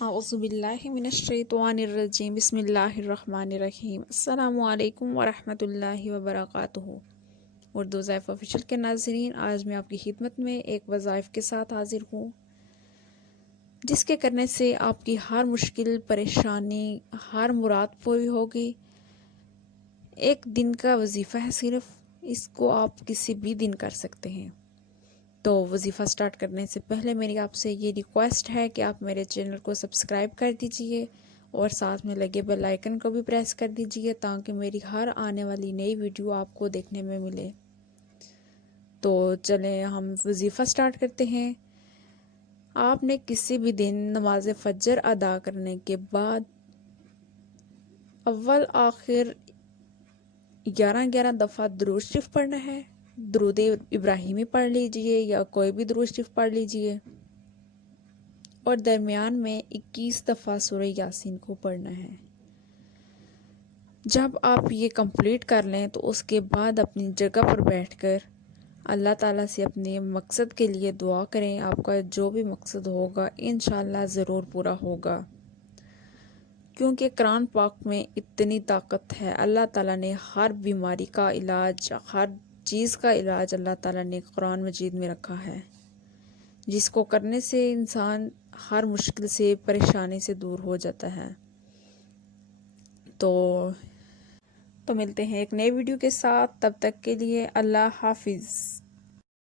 اعوذ باللہ من الشیطان الرجیم بسم اللہ الرحمن الرحیم السلام علیکم ورحمۃ اللہ وبرکاتہ۔ اردو ضیف آفیشیل کے ناظرین، آج میں آپ کی خدمت میں ایک وظائف کے ساتھ حاضر ہوں جس کے کرنے سے آپ کی ہر مشکل پریشانی ہر مراد پوری ہوگی۔ ایک دن کا وظیفہ ہے صرف، اس کو آپ کسی بھی دن کر سکتے ہیں۔ تو وظیفہ سٹارٹ کرنے سے پہلے میری آپ سے یہ ریکویسٹ ہے کہ آپ میرے چینل کو سبسکرائب کر دیجئے اور ساتھ میں لگے بیل آئیکن کو بھی پریس کر دیجئے تاکہ میری ہر آنے والی نئی ویڈیو آپ کو دیکھنے میں ملے۔ تو چلیں ہم وظیفہ سٹارٹ کرتے ہیں۔ آپ نے کسی بھی دن نماز فجر ادا کرنے کے بعد اول آخر 11 دفعہ درود شریف پڑھنا ہے۔ درود ابراہیمی پڑھ لیجئے یا کوئی بھی درود شریف پڑھ لیجئے، اور درمیان میں 21 دفعہ سورہ یاسین کو پڑھنا ہے۔ جب آپ یہ کمپلیٹ کر لیں تو اس کے بعد اپنی جگہ پر بیٹھ کر اللہ تعالیٰ سے اپنے مقصد کے لیے دعا کریں۔ آپ کا جو بھی مقصد ہوگا انشاءاللہ ضرور پورا ہوگا، کیونکہ قرآن پاک میں اتنی طاقت ہے۔ اللہ تعالیٰ نے ہر بیماری کا علاج، ہر چیز کا علاج اللہ تعالیٰ نے قرآن مجید میں رکھا ہے، جس کو کرنے سے انسان ہر مشکل سے پریشانی سے دور ہو جاتا ہے۔ تو ملتے ہیں ایک نئے ویڈیو کے ساتھ، تب تک کے لیے اللہ حافظ۔